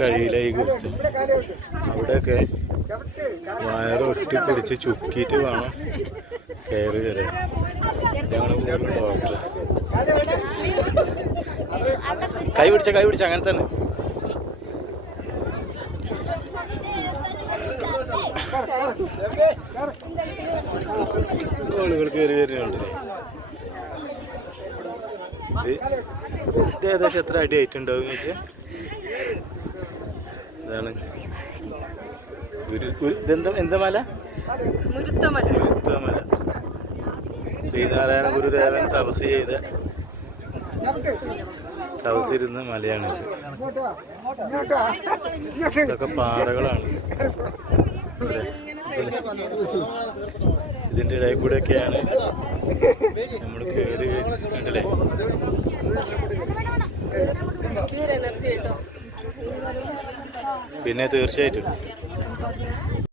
കഴിയില്ല ഈ കുറിച്ച്. അവിടെയൊക്കെ വയറ് ഒട്ടിപ്പിടിച്ച് ചുക്കിയിട്ട് വേണം കയറി വരാൻ. ഞങ്ങൾ ഡോക്ടർ കൈ പിടിച്ച അങ്ങനെ തന്നെ. ആളുകൾ കയറി വരുന്നുണ്ടല്ലേ. ഇത് ഏകദേശം എത്ര അടി ആയിട്ടുണ്ടാവും വെച്ചാൽ ഇതാണ് എന്താ മല? മുരുത്തമല. ശ്രീനാരായണ ഗുരുദേവൻ തപസ്സിരുന്ന മലയാണ്. ഇതൊക്കെ പാറകളാണ്. ഇതിൻ്റെ ഇടയിൽ കൂടെയൊക്കെയാണ് നമ്മൾ കയറി കണ്ടല്ലേ. പിന്നെ തീർച്ചയായിട്ടും